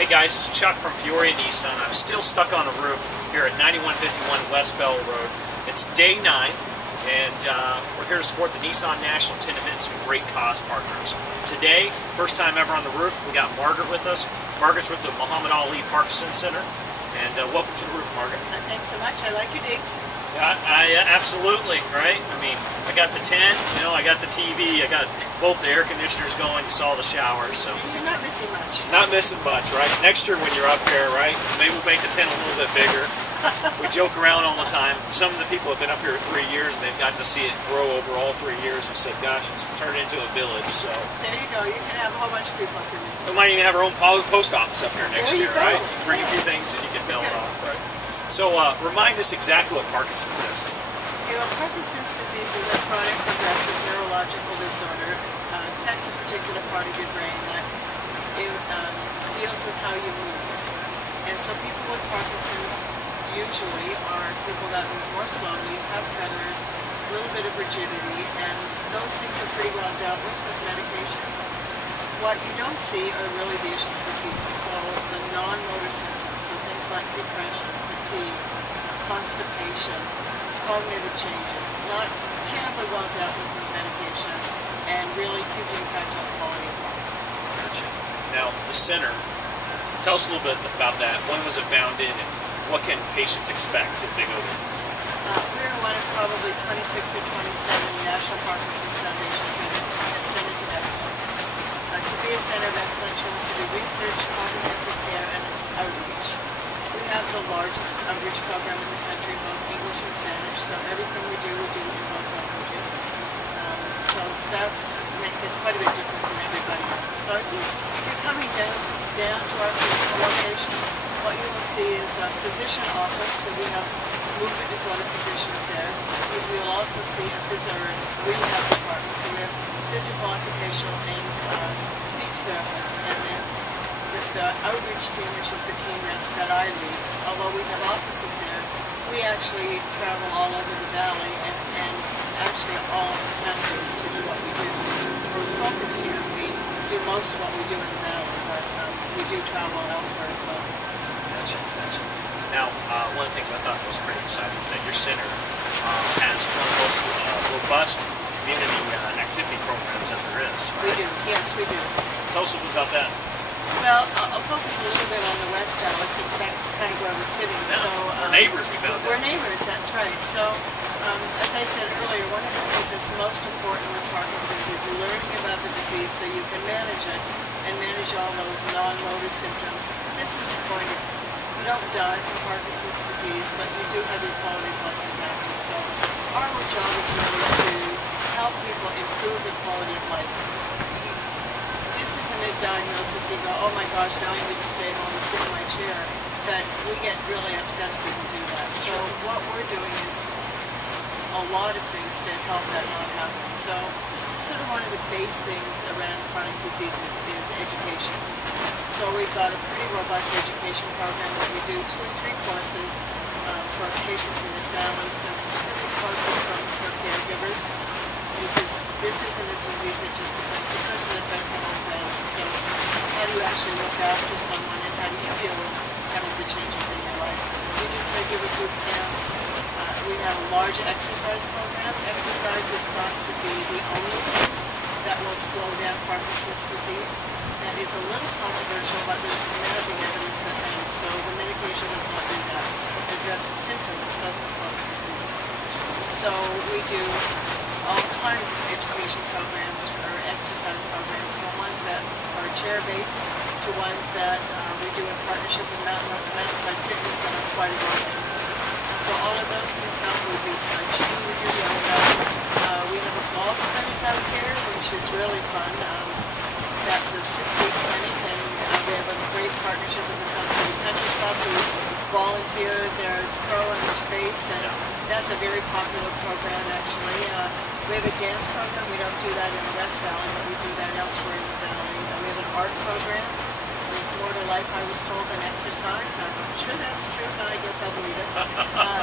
Hey guys, it's Chuck from Peoria, Nissan. I'm still stuck on the roof here at 9151 West Bell Road. It's day 9, and we're here to support the Nissan National Tin Event, some great cause partners. Today, first time ever on the roof, we got Margaret with us. Margaret's with the Muhammad Ali Parkinsons Center. And welcome to the roof, Margaret. Thanks so much. I like your digs. Absolutely, right? I mean, I got the tent, you know, I got the TV, I got both the air conditioners going, you saw the showers, so. And you're not missing much. Not missing much, right? Next year when you're up there, right, maybe we'll make the tent a little bit bigger. We joke around all the time. Some of the people have been up here 3 years and they've got to see it grow over all 3 years and said, gosh, it's turned into a village, so. There you go. You can have a whole bunch of people up here. We might even have our own post office up here next year, go. right? You can bring a few things and you can mail it off, right? So remind us exactly what Parkinson's is. Okay, well, Parkinson's disease is a chronic progressive neurological disorder. It affects a particular part of your brain that deals with how you move. And so people with Parkinson's usually are people that move more slowly, have tremors, a little bit of rigidity, and those things are pretty well dealt with medication. What you don't see are really the issues for people. So the non-motor symptoms, so things like depression, fatigue, constipation, cognitive changes, not terribly well dealt with medication, and really huge impact on quality of life. Gotcha. Now, the center, tell us a little bit about that. When was it founded, and what can patients expect if they go there? We're one of probably 26 or 27 National Parkinson's Foundation centers of excellence. To be a center of excellence, you have to do research, comprehensive care, and outreach. We have the largest outreach program in the country, both English and Spanish, so everything we do in both languages. So that makes us quite a bit different from everybody else. So if you're coming down to our physical location, what you will see is a physician office, where we have movement disorder physicians there. You'll also see a rehab department, so we have physical, occupational, and speech therapists, and then the outreach team, which is the team that I lead. Although we have offices there, we actually travel all over the valley and actually all over the country to do what we do. We're focused here. We do most of what we do in the valley, but we do travel elsewhere as well. Gotcha. Now, one of the things I thought was pretty exciting is that your center has one of the most robust community activity programs that there is, right? We do, yes, we do. Tell us a little bit about that. Well, I'll focus a little bit on the West Valley, since that's kind of where we're sitting. Yeah, so we're neighbors, we found We're neighbors, that's right. So, as I said earlier, one of the things that's most important with Parkinson's is learning about the disease so you can manage it and manage all those non-motor symptoms. This isn't going to, you don't die from Parkinson's disease, but you do have your quality of life impacted. So our whole job is really to help people improve their quality of life. This isn't a diagnosis you go, oh my gosh, now I need to stay home and sit in my chair. In fact, we get really upset if people do that. So what we're doing is a lot of things to help that not happen. So sort of one of the base things around chronic diseases is education. So we've got a pretty robust education program that we do 2 or 3 courses for patients and their families, some specific courses for caregivers, because this isn't a disease that just affects the person, it affects the whole family. So how do you actually look after someone, and how do you deal with kind of the changes in your life? We do caregiver group camps. We have a large exercise program. Exercise is thought to be the only thing that will slow down Parkinson's disease. That is a little controversial, but there's emerging evidence that does. So the medication does not do that. It addresses symptoms, doesn't slow the disease. So we do all kinds of education programs or exercise programs, from ones that are chair-based to ones that we do in partnership with Mountainside Fitness and are quite a So all of those things help. We do Tai Chi, we do yoga. We have a golf clinic out here, which is really fun. That's a 6-week clinic, and we have a great partnership with the Sun City Country Club, who volunteer their pro in their space, and that's a very popular program, actually. We have a dance program. We don't do that in the West Valley, but we do that elsewhere in the valley. We have an art program. There's more to life, I was told, than exercise. I'm not sure that's true, but I guess I believe it.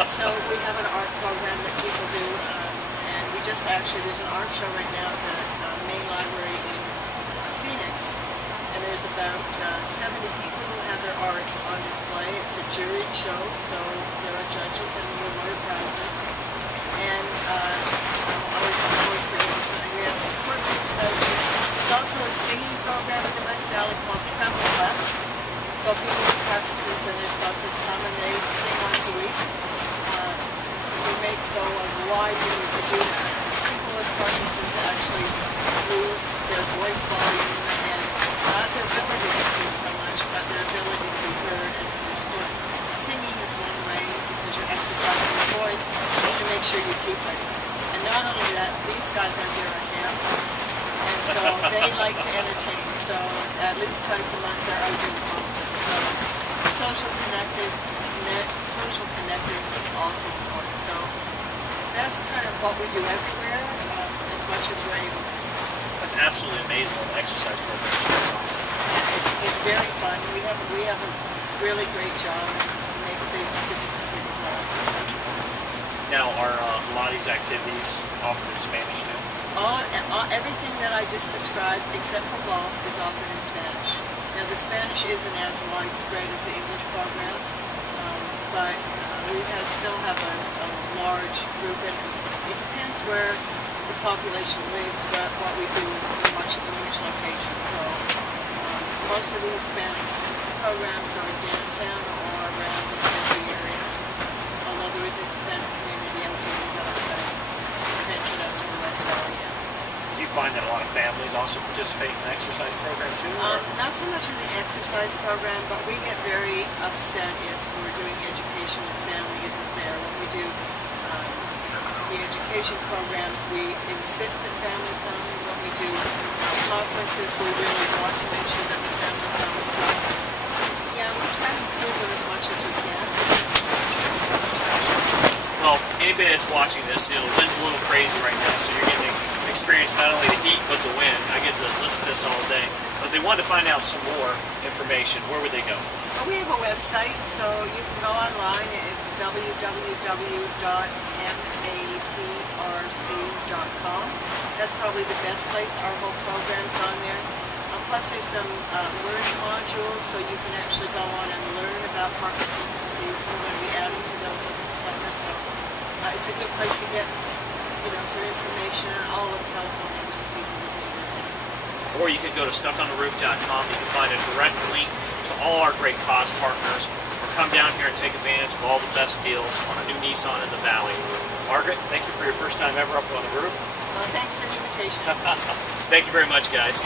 So we have an art program that people do, and we just actually, there's an art show right now at the main library in Phoenix, and there's about 70 people who have their art on display. It's a juried show, so there are judges and the award process. And I'm always forgetting something. We have support groups out here. There's also a singing program in the West Valley called Tremble Less. So people with Parkinsons and their spouses come and they sing once a week. We may go on why you need to do that. People with Parkinsons actually lose their voice volume and not their ability to hear so much, but their ability to be heard and understood. Singing is one way because you're exercising your voice to make sure you keep it. And not only that, these guys out here are hams, and so they like to entertain. So at least twice a month they're out doing concerts. So social connected is also important. So that's kind of what we do everywhere, as much as we're able to. That's absolutely amazing, all the exercise programs you guys offer. It's very fun. We have a really great job and make a big difference in people's lives. So that's important. Now, are a lot of these activities offered in Spanish too? Everything that I just described, except for golf, is offered in Spanish. Now, the Spanish isn't as widespread as the English program, but we still have a large group, and it depends where the population lives, but what we do in which location. So most of the Hispanic programs are downtown or around the Tempe area, although there is a Hispanic community out here that ventured up to the West Valley area. Do you find that a lot of families also participate in the exercise program too? Not so much in the exercise program, but we get very upset if we're doing education and family isn't there. When we do the education programs, we insist that family come. When we do conferences, we really want to make sure that the family comes. So, yeah, we try to include them as much as we can. Well, anybody that's watching this, the wind's a little crazy right now, so you're getting to experience not only the heat but the wind. I get to listen to this all day. But if they want to find out some more information, where would they go? Well, we have a website, so you can go online. It's www.maprc.com. That's probably the best place. Our whole program's on there. Plus, there's some learning modules, so you can actually go on and learn about Parkinson's disease. We're going to be adding to those over the summer, so it's a good place to get, some information on all of the telephone numbers that people would need. Or you can go to stuckontheroof.com. You can find a direct link to all our great cause partners, or come down here and take advantage of all the best deals on a new Nissan in the Valley. Margaret, thank you for your first time ever up on the roof. Well, thanks for the invitation. Thank you very much, guys.